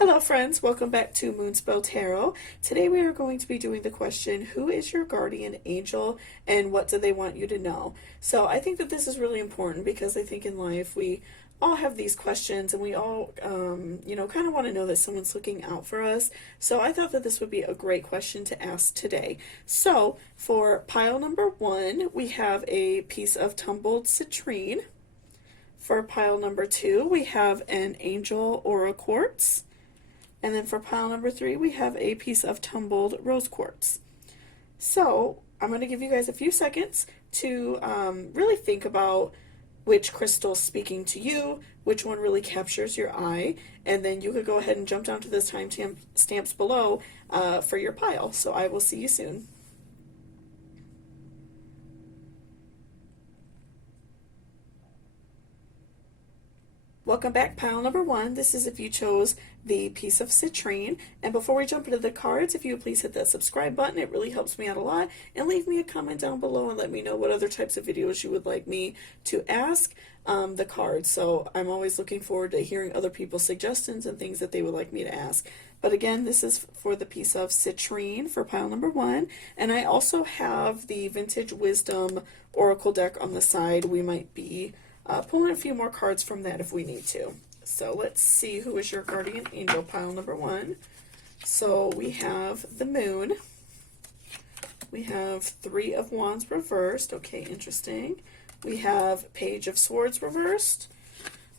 Hello friends, welcome back to Moonspell Tarot. Today we are going to be doing the question, who is your guardian angel and what do they want you to know? So I think that this is really important because I think in life we all have these questions and we all, kind of want to know that someone's looking out for us. So I thought that this would be a great question to ask today. So for pile number 1, we have a piece of tumbled citrine. For pile number 2, we have an angel aura quartz. And then for pile number 3, we have a piece of tumbled rose quartz. So I'm going to give you guys a few seconds to really think about which crystal's speaking to you, which one really captures your eye, and then you could go ahead and jump down to the time stamps below for your pile. So I will see you soon. Welcome back, pile number 1. This is if you chose the piece of citrine. And before we jump into the cards, if you would please hit that subscribe button, it really helps me out a lot. And leave me a comment down below and let me know what other types of videos you would like me to ask the cards. So I'm always looking forward to hearing other people's suggestions and things that they would like me to ask. But again, this is for the piece of citrine for pile number 1. And I also have the Vintage Wisdom Oracle deck on the side. We might be pulling a few more cards from that if we need to. So let's see who is your guardian angel, pile number 1. So we have the Moon. We have 3 of Wands reversed. Okay, interesting. We have Page of Swords reversed.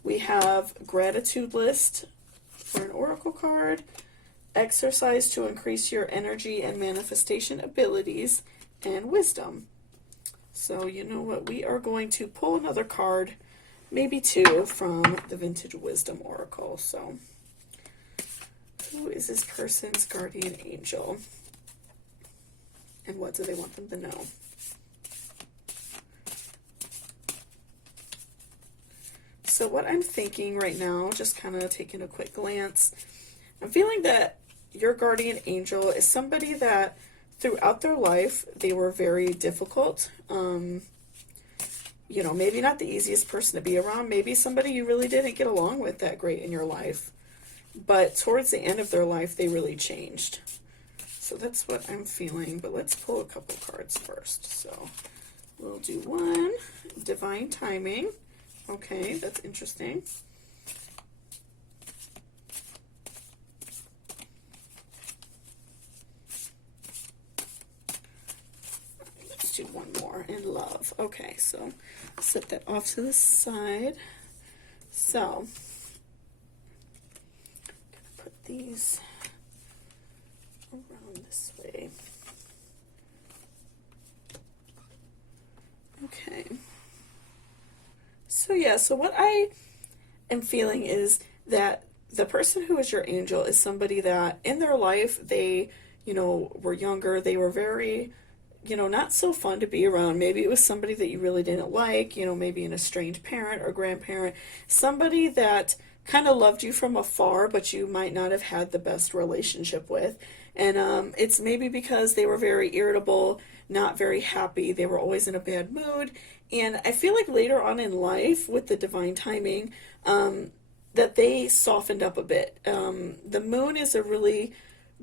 We have Gratitude List for an oracle card. Exercise to increase your energy and manifestation abilities, and Wisdom. So you know what, we are going to pull another card, maybe 2, from the Vintage Wisdom Oracle. So who is this person's guardian angel? And what do they want them to know? So what I'm thinking right now, just kind of taking a quick glance, I'm feeling that your guardian angel is somebody that throughout their life, they were very difficult. Maybe not the easiest person to be around. Maybe somebody you really didn't get along with that great in your life. But towards the end of their life, they really changed. So that's what I'm feeling. But let's pull a couple cards first. So we'll do 1, Divine Timing. Okay, that's interesting. Do one more, and Love. Okay, so set that off to the side. So I'm gonna put these around this way. Okay. So yeah, so what I am feeling is that the person who is your angel is somebody that in their life they, were younger, they were very not so fun to be around. Maybe it was somebody that you really didn't like, maybe an estranged parent or grandparent, somebody that kind of loved you from afar, but you might not have had the best relationship with. And it's maybe because they were very irritable, not very happy, they were always in a bad mood. And I feel like later on in life, with the Divine Timing, that they softened up a bit. The Moon is a really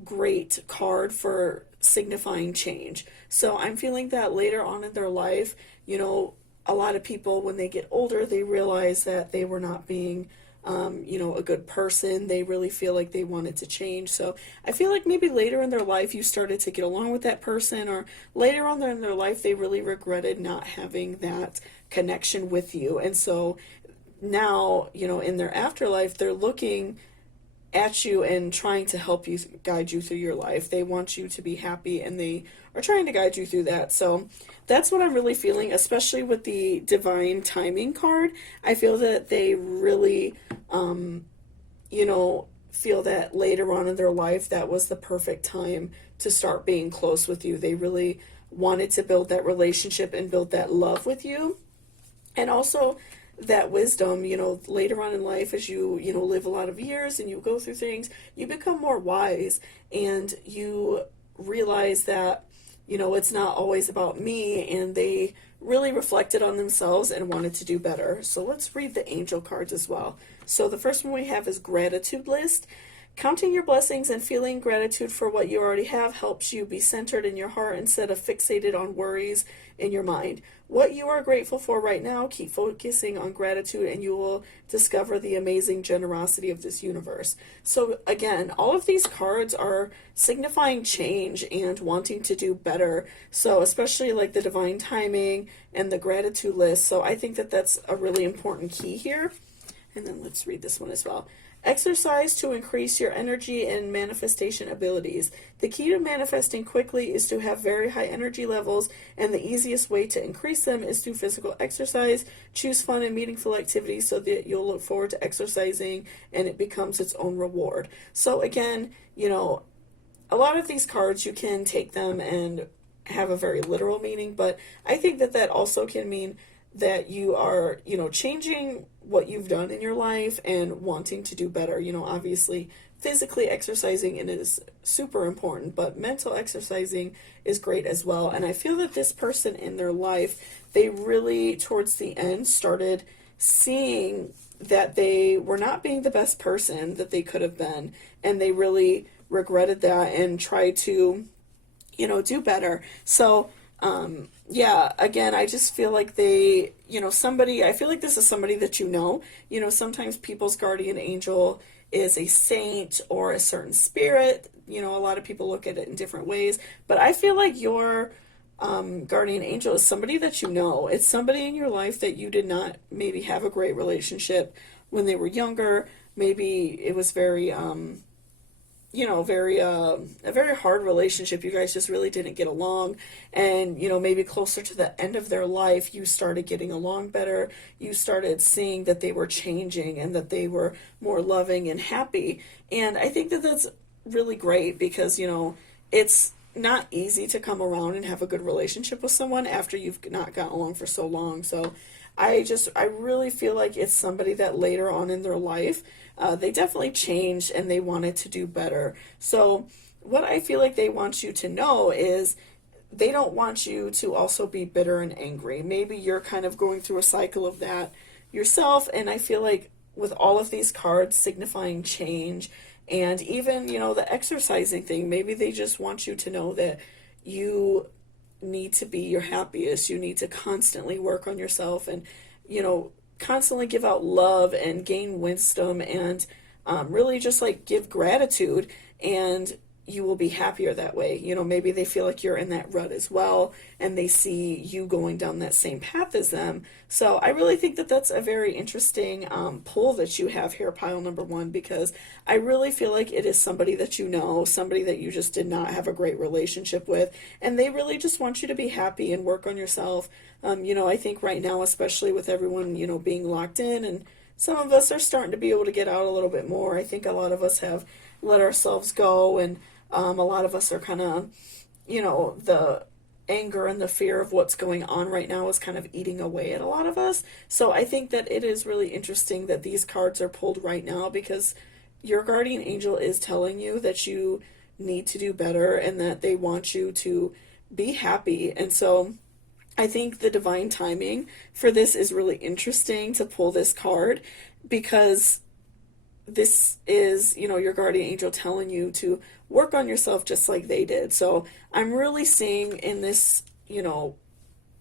great card for signifying change. So I'm feeling that later on in their life, a lot of people, when they get older, they realize that they were not being, a good person. They really feel like they wanted to change. So I feel like maybe later in their life, you started to get along with that person, or later on in their life, they really regretted not having that connection with you. And so now, in their afterlife, they're looking at you and trying to help you, guide you through your life. They want you to be happy and they are trying to guide you through that. So that's what I'm really feeling, especially with the Divine Timing card. I feel that they really, feel that later on in their life, that was the perfect time to start being close with you. They really wanted to build that relationship and build that love with you. And also that wisdom, later on in life, as you, live a lot of years and you go through things, you become more wise and you realize that, it's not always about me, and they really reflected on themselves and wanted to do better. So let's read the angel cards as well. So the first one we have is Gratitude List. Counting your blessings and feeling gratitude for what you already have helps you be centered in your heart instead of fixated on worries in your mind. What you are grateful for right now, keep focusing on gratitude and you will discover the amazing generosity of this universe. So again, all of these cards are signifying change and wanting to do better. So especially like the divine timing and the gratitude list. So I think that that's a really important key here. And then let's read this one as well. Exercise to increase your energy and manifestation abilities. The key to manifesting quickly is to have very high energy levels, and the easiest way to increase them is through physical exercise. Choose fun and meaningful activities so that you'll look forward to exercising and it becomes its own reward. So again, a lot of these cards, you can take them and have a very literal meaning, but I think that that also can mean that you are, changing what you've done in your life and wanting to do better. Obviously, physically exercising it is super important, but mental exercising is great as well. And I feel that this person in their life, they really, towards the end, started seeing that they were not being the best person that they could have been. And they really regretted that and tried to, do better. So, yeah, again, I just feel like I feel like this is somebody that sometimes people's guardian angel is a saint or a certain spirit. A lot of people look at it in different ways, but I feel like your guardian angel is somebody that It's somebody in your life that you did not maybe have a great relationship when they were younger. Maybe it was very, a very hard relationship. You guys just really didn't get along. And, maybe closer to the end of their life, you started getting along better. You started seeing that they were changing and that they were more loving and happy. And I think that that's really great because, it's not easy to come around and have a good relationship with someone after you've not gotten along for so long. So I really feel like it's somebody that later on in their life, they definitely changed and they wanted to do better. So what I feel like they want you to know is they don't want you to also be bitter and angry. Maybe you're kind of going through a cycle of that yourself. And I feel like with all of these cards signifying change and even, the exercising thing, maybe they just want you to know that you need to be your happiest. You need to constantly work on yourself and, constantly give out love and gain wisdom and really just like give gratitude, and you will be happier that way. Maybe they feel like you're in that rut as well and they see you going down that same path as them. So I really think that that's a very interesting pull that you have here, pile number one, because I really feel like it is somebody that somebody that you just did not have a great relationship with, and they really just want you to be happy and work on yourself. I think right now, especially with everyone, being locked in, and some of us are starting to be able to get out a little bit more. I think a lot of us have let ourselves go, and a lot of us are kind of, the anger and the fear of what's going on right now is kind of eating away at a lot of us. So I think that it is really interesting that these cards are pulled right now because your guardian angel is telling you that you need to do better and that they want you to be happy. And so I think the divine timing for this is really interesting to pull this card because this is, your guardian angel telling you to work on yourself just like they did. So I'm really seeing in this,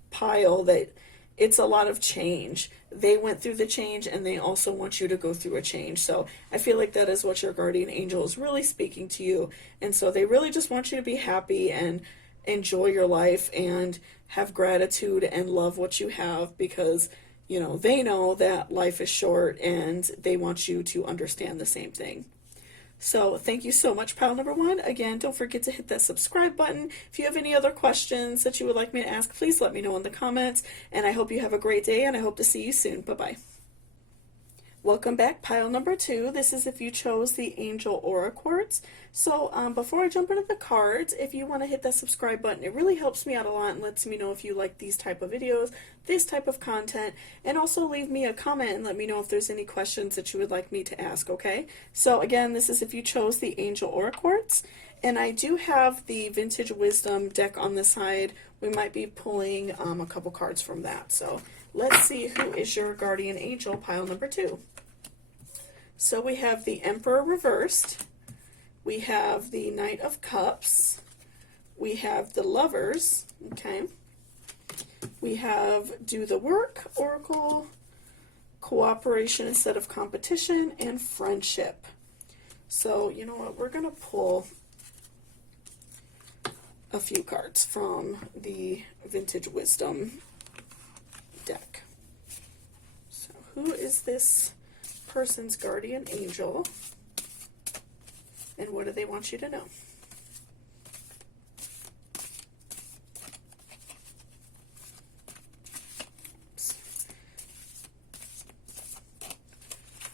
pile that it's a lot of change. They went through the change and they also want you to go through a change. So I feel like that is what your guardian angel is really speaking to you. And so they really just want you to be happy and enjoy your life and have gratitude and love what you have because they know that life is short and they want you to understand the same thing. So thank you so much, pile number one. Again, don't forget to hit that subscribe button. If you have any other questions that you would like me to ask, please let me know in the comments. And I hope you have a great day and I hope to see you soon. Bye-bye. Welcome back, pile number two. This is if you chose the Angel Aura Quartz. So before I jump into the cards, if you want to hit that subscribe button, it really helps me out a lot and lets me know if you like these type of videos, this type of content, and also leave me a comment and let me know if there's any questions that you would like me to ask, okay? So again, this is if you chose the Angel Aura Quartz. And I do have the Vintage Wisdom deck on the side. We might be pulling a couple cards from that. So let's see who is your guardian angel, pile number two. So we have the Emperor reversed, We have the Knight of Cups. We have the Lovers, okay? We have Do the Work, Oracle, Cooperation instead of Competition, and Friendship. So, you know what, we're going to pull a few cards from the Vintage Wisdom deck. So, who is this person's guardian angel, and what do they want you to know?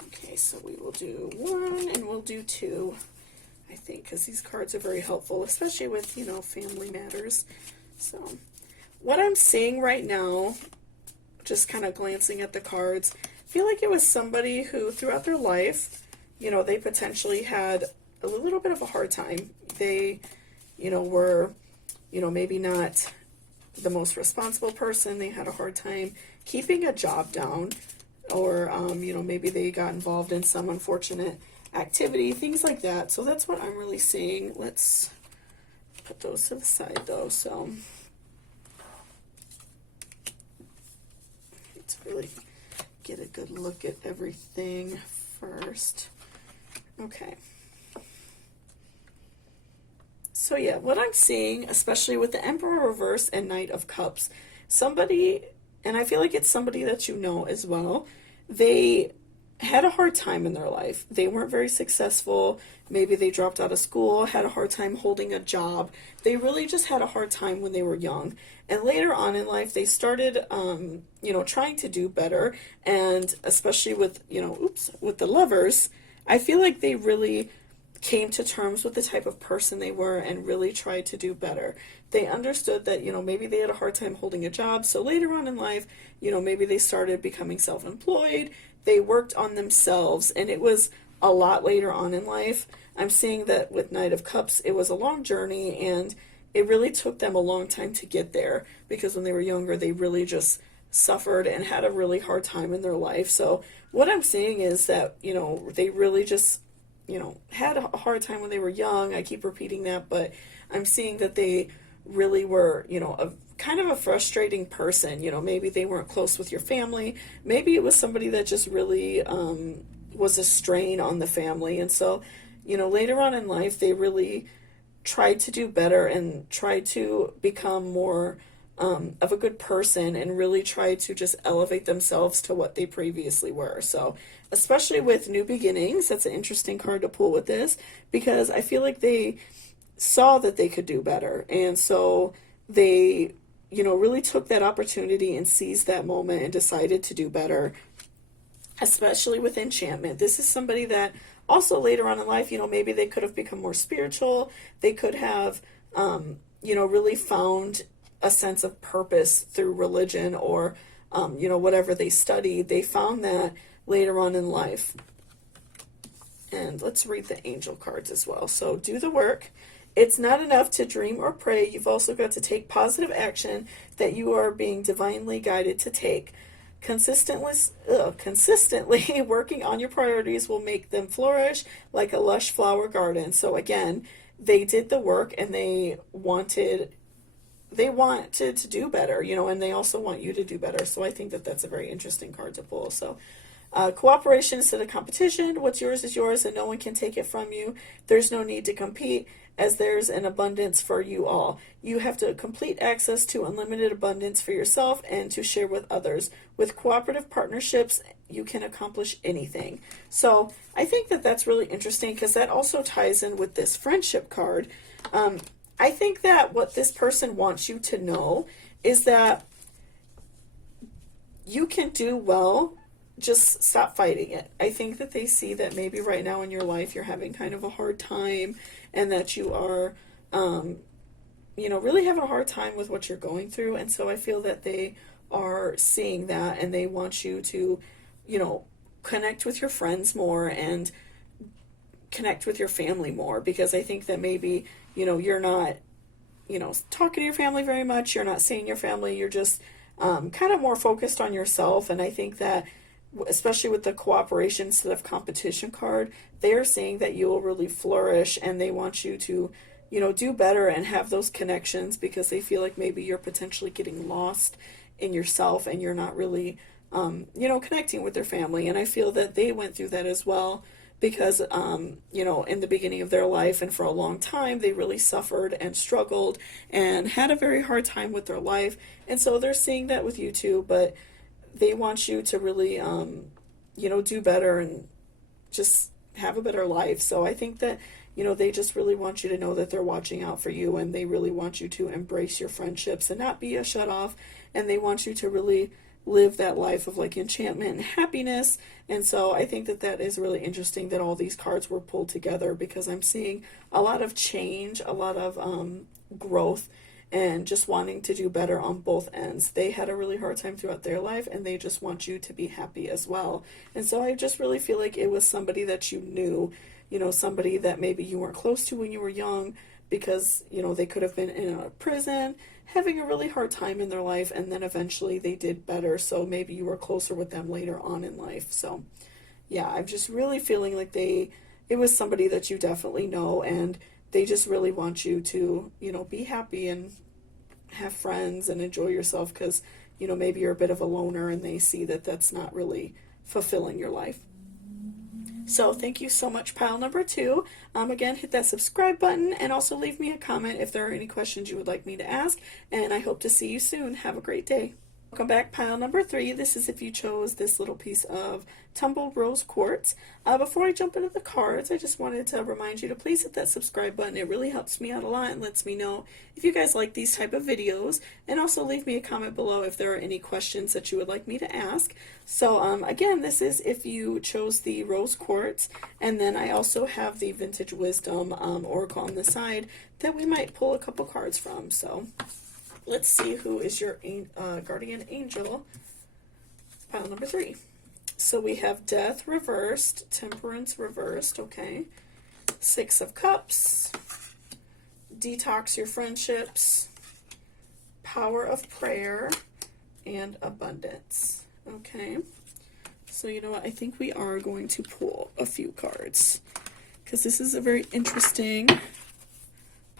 Okay, so we will do one and we'll do two, I think, because these cards are very helpful, especially with, you know, family matters. So, what I'm seeing right now, just kind of glancing at the cards, I feel like it was somebody who, throughout their life, you know, they potentially had a little bit of a hard time. They, you know, were, you know, maybe not the most responsible person. They had a hard time keeping a job down, or, you know, maybe they got involved in some unfortunate activity, things like that. So that's what I'm really seeing. Let's put those to the side, though. So let's really get a good look at everything first. Okay. So yeah, what I'm seeing, especially with the Emperor reverse and Knight of Cups, somebody, and I feel like it's somebody that you know as well, they had a hard time in their life. They weren't very successful. Maybe they dropped out of school, had a hard time holding a job. They really just had a hard time when they were young. And later on in life, they started, you know, trying to do better. And especially with, you know, with the Lovers, I feel like they really came to terms with the type of person they were and really tried to do better. They understood that, you know, maybe they had a hard time holding a job. So later on in life, you know, maybe they started becoming self-employed. They worked on themselves, and it was a lot later on in life. I'm seeing that with Knight of Cups, it was a long journey, and it really took them a long time to get there, because when they were younger, they really just suffered and had a really hard time in their life. So what I'm seeing is that, you know, they really just, you know, had a hard time when they were young. I keep repeating that, but I'm seeing that they really were, you know, a kind of a frustrating person. You know, maybe they weren't close with your family. Maybe it was somebody that just really was a strain on the family. And so, you know, later on in life, they really tried to do better and tried to become more of a good person, and really tried to just elevate themselves to what they previously were. So especially with New Beginnings, that's an interesting card to pull with this, because I feel like they saw that they could do better. And so they, you know, really took that opportunity and seized that moment and decided to do better, especially with Enchantment. This is somebody that also later on in life, you know, maybe they could have become more spiritual. They could have, you know, really found a sense of purpose through religion, or, you know, whatever they studied. They found that later on in life. And let's read the angel cards as well. So, do the work. It's not enough to dream or pray. You've also got to take positive action that you are being divinely guided to take. Consistently working on your priorities will make them flourish like a lush flower garden. So again, they did the work, and they wanted to do better, you know, and they also want you to do better. So I think that that's a very interesting card to pull. So cooperation instead of competition. What's yours is yours, and no one can take it from you. There's no need to compete, as there's an abundance for you all. You have to complete access to unlimited abundance for yourself and to share with others. With cooperative partnerships, you can accomplish anything. So I think that that's really interesting, because that also ties in with this friendship card. I think that what this person wants you to know is that you can do well. Just stop fighting it. I think that they see that maybe right now in your life you're having kind of a hard time, and that you are, you know, really having a hard time with what you're going through. And so I feel that they are seeing that, and they want you to, you know, connect with your friends more and connect with your family more, because I think that maybe, you know, you're not, you know, talking to your family very much. You're not seeing your family. You're just kind of more focused on yourself. And I think that especially with the cooperation instead of competition card, they are saying that you will really flourish, and they want you to, do better and have those connections, because they feel like maybe you're potentially getting lost in yourself and you're not really, connecting with their family. And I feel that they went through that as well, because, in the beginning of their life and for a long time, they really suffered and struggled and had a very hard time with their life. And so they're seeing that with you too, but they want you to really, do better and just have a better life. So I think that, they just really want you to know that they're watching out for you, and they really want you to embrace your friendships and not be a shut off. And they want you to really live that life of like enchantment and happiness. And so I think that that is really interesting that all these cards were pulled together, because I'm seeing a lot of change, a lot of growth, and just wanting to do better on both ends. They had a really hard time throughout their life, and they just want you to be happy as well. And so I just really feel like it was somebody that you knew, somebody that maybe you weren't close to when you were young, because, they could have been in a prison, having a really hard time in their life, and then eventually they did better. So maybe you were closer with them later on in life. So yeah, I'm just really feeling like it was somebody that you definitely know, and they just really want you to, be happy and have friends and enjoy yourself, because, maybe you're a bit of a loner and they see that that's not really fulfilling your life. So thank you so much, pile number 2. Again, hit that subscribe button, and also leave me a comment if there are any questions you would like me to ask, and I hope to see you soon. Have a great day. Welcome back, pile number 3. This is if you chose this little piece of tumbled rose quartz. Before I jump into the cards, I just wanted to remind you to please hit that subscribe button. It really helps me out a lot and lets me know if you guys like these type of videos. And also leave me a comment below if there are any questions that you would like me to ask. So again, this is if you chose the rose quartz. And then I also have the Vintage Wisdom oracle on the side that we might pull a couple cards from. So let's see who is your guardian angel. Pile number 3. So we have Death reversed, Temperance reversed, okay. 6 of Cups, Detox your friendships, Power of prayer, and Abundance, okay. So you know what, I think we are going to pull a few cards, because this is a very interesting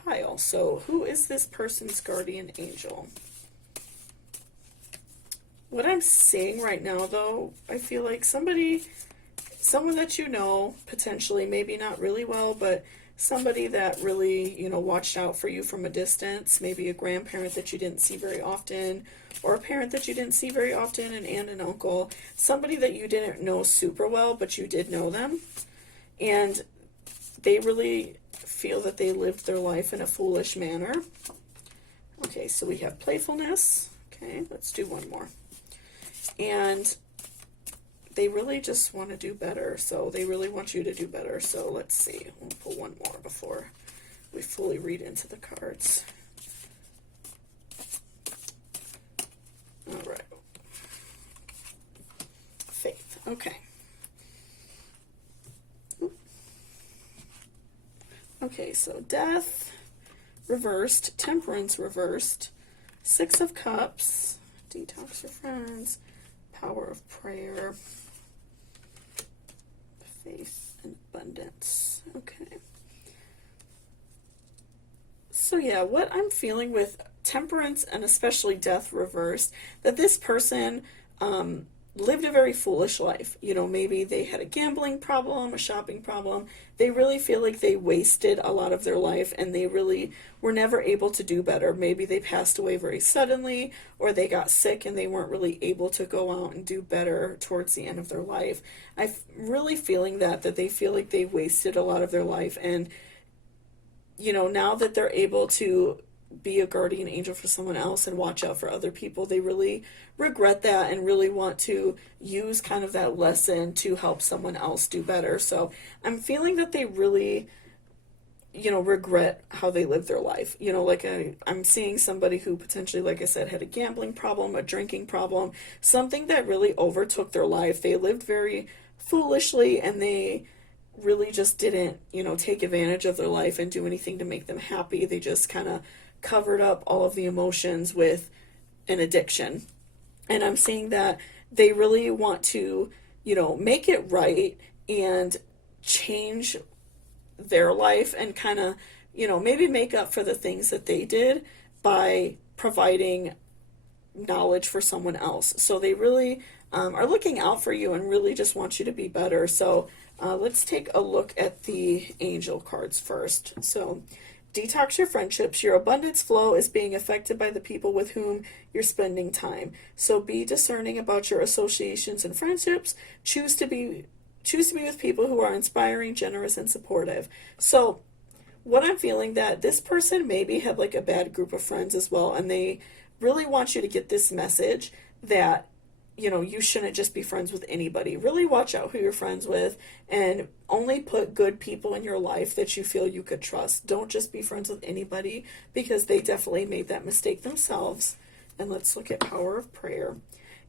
pile. So who is this person's guardian angel? What I'm seeing right now, though, I feel like someone that you know, potentially, maybe not really well, but somebody that really, watched out for you from a distance, maybe a grandparent that you didn't see very often, or a parent that you didn't see very often, an aunt and uncle, somebody that you didn't know super well, but you did know them, and they really feel that they lived their life in a foolish manner. Okay, so we have playfulness. Okay, let's do one more. And they really just want to do better, so they really want you to do better. So let's see, we'll pull one more before we fully read into the cards. All right. Faith, okay. Okay, so Death reversed, Temperance reversed, 6 of Cups, Detox your friends, Power of prayer, Faith, and Abundance. Okay. So yeah, what I'm feeling with Temperance and especially Death reversed, that this person lived a very foolish life. Maybe they had a gambling problem, a shopping problem. They really feel like they wasted a lot of their life, and they really were never able to do better. Maybe they passed away very suddenly, or they got sick and they weren't really able to go out and do better towards the end of their life. I'm really feeling that they feel like they wasted a lot of their life, and now that they're able to be a guardian angel for someone else and watch out for other people, they really regret that and really want to use kind of that lesson to help someone else do better. So I'm feeling that they really, regret how they lived their life. I'm seeing somebody who potentially, like I said, had a gambling problem, a drinking problem, something that really overtook their life. They lived very foolishly, and they really just didn't, take advantage of their life and do anything to make them happy. They just kind of covered up all of the emotions with an addiction. And I'm seeing that they really want to make it right and change their life and kind of, maybe make up for the things that they did by providing knowledge for someone else. So they really are looking out for you and really just want you to be better. So let's take a look at the angel cards first. So detox your friendships. Your abundance flow is being affected by the people with whom you're spending time. So be discerning about your associations and friendships. Choose to be with people who are inspiring, generous, and supportive. So what I'm feeling that this person maybe had like a bad group of friends as well, and they really want you to get this message that you shouldn't just be friends with anybody. Really watch out who you're friends with and only put good people in your life that you feel you could trust. Don't just be friends with anybody because they definitely made that mistake themselves. And let's look at power of prayer.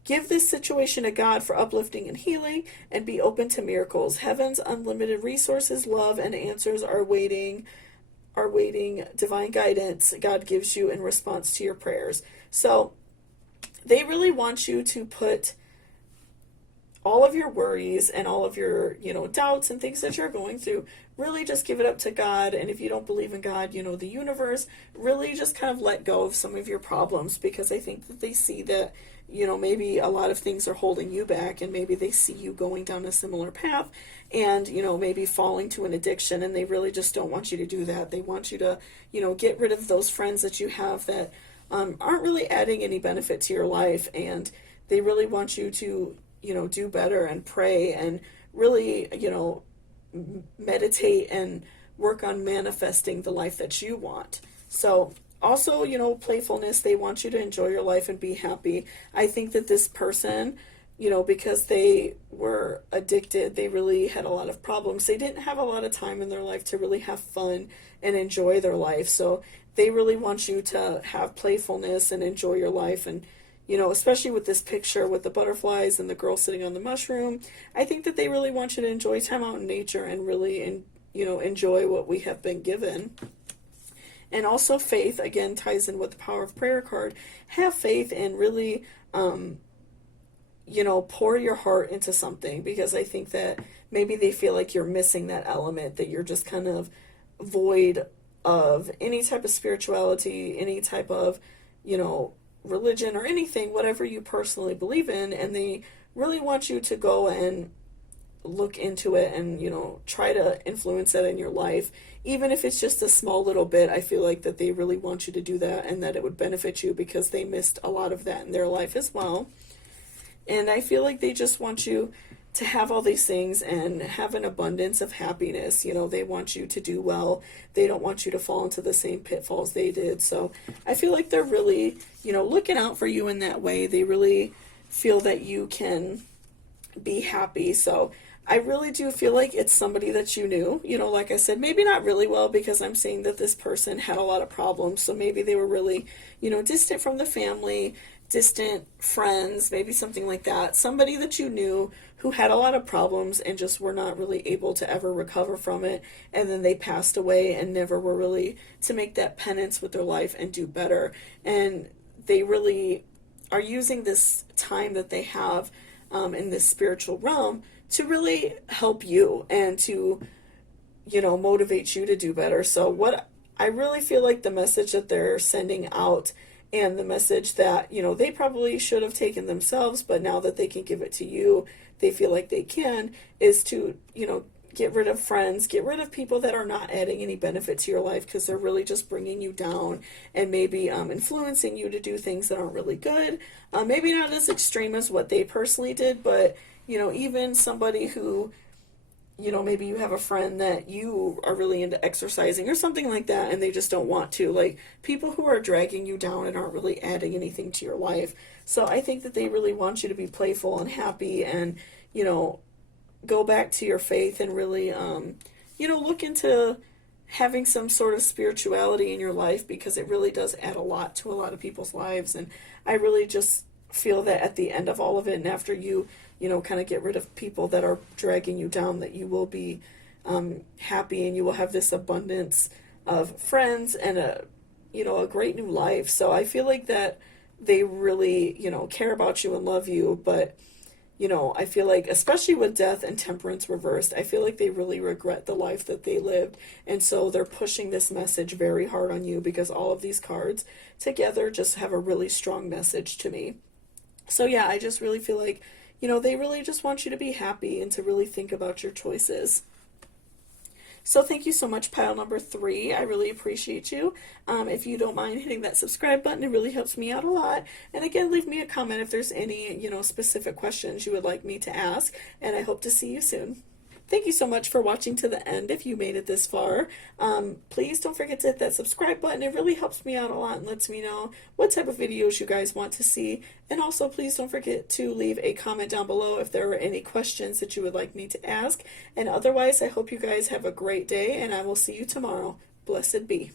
Give this situation to God for uplifting and healing, and be open to miracles. Heaven's unlimited resources, love, and answers are waiting. Divine guidance God gives you in response to your prayers. So they really want you to put all of your worries and all of your, doubts and things that you're going through, really just give it up to God. And if you don't believe in God, the universe, really just kind of let go of some of your problems, because I think that they see that, maybe a lot of things are holding you back, and maybe they see you going down a similar path and, maybe falling to an addiction, and they really just don't want you to do that. They want you to, get rid of those friends that you have that aren't really adding any benefit to your life, and they really want you to, do better and pray and really, meditate and work on manifesting the life that you want. So also, playfulness. They want you to enjoy your life and be happy. I think that this person, because they were addicted, they really had a lot of problems. They didn't have a lot of time in their life to really have fun and enjoy their life. So they really want you to have playfulness and enjoy your life. And, especially with this picture with the butterflies and the girl sitting on the mushroom, I think that they really want you to enjoy time out in nature and really, enjoy what we have been given. And also faith, again, ties in with the power of prayer card. Have faith and really, pour your heart into something, because I think that maybe they feel like you're missing that element, that you're just kind of void of any type of spirituality, any type of, religion or anything, whatever you personally believe in. And they really want you to go and look into it and, try to influence it in your life. Even if it's just a small little bit, I feel like that they really want you to do that and that it would benefit you, because they missed a lot of that in their life as well. And I feel like they just want you to have all these things and have an abundance of happiness. They want you to do well. They don't want you to fall into the same pitfalls they did. So I feel like they're really, looking out for you in that way. They really feel that you can be happy. So I really do feel like it's somebody that you knew, like I said, maybe not really well, because I'm seeing that this person had a lot of problems. So maybe they were really, distant from the family, distant friends, maybe something like that. Somebody that you knew who had a lot of problems and just were not really able to ever recover from it. And then they passed away and never were really to make that penance with their life and do better. And they really are using this time that they have in this spiritual realm to really help you and to, motivate you to do better. So what I really feel like the message that they're sending out, and the message that, they probably should have taken themselves, but now that they can give it to you, they feel like they can, is to, get rid of friends, get rid of people that are not adding any benefit to your life, because they're really just bringing you down and maybe influencing you to do things that aren't really good. Maybe not as extreme as what they personally did, but, even somebody who, maybe you have a friend that you are really into exercising or something like that, and they just don't want to. Like, people who are dragging you down and aren't really adding anything to your life. So I think that they really want you to be playful and happy and, go back to your faith and really, look into having some sort of spirituality in your life, because it really does add a lot to a lot of people's lives. And I really just feel that at the end of all of it, and after you, kind of get rid of people that are dragging you down, that you will be happy and you will have this abundance of friends and a great new life. So I feel like that they really, care about you and love you, but I feel like, especially with death and temperance reversed, I feel like they really regret the life that they lived. And so they're pushing this message very hard on you because all of these cards together just have a really strong message to me. So, yeah, I just really feel like, they really just want you to be happy and to really think about your choices. So thank you so much, pile number 3. I really appreciate you. If you don't mind hitting that subscribe button, it really helps me out a lot. And again, leave me a comment if there's any, specific questions you would like me to ask. And I hope to see you soon. Thank you so much for watching to the end if you made it this far. Please don't forget to hit that subscribe button. It really helps me out a lot and lets me know what type of videos you guys want to see. And also, please don't forget to leave a comment down below if there are any questions that you would like me to ask. And otherwise, I hope you guys have a great day, and I will see you tomorrow. Blessed be.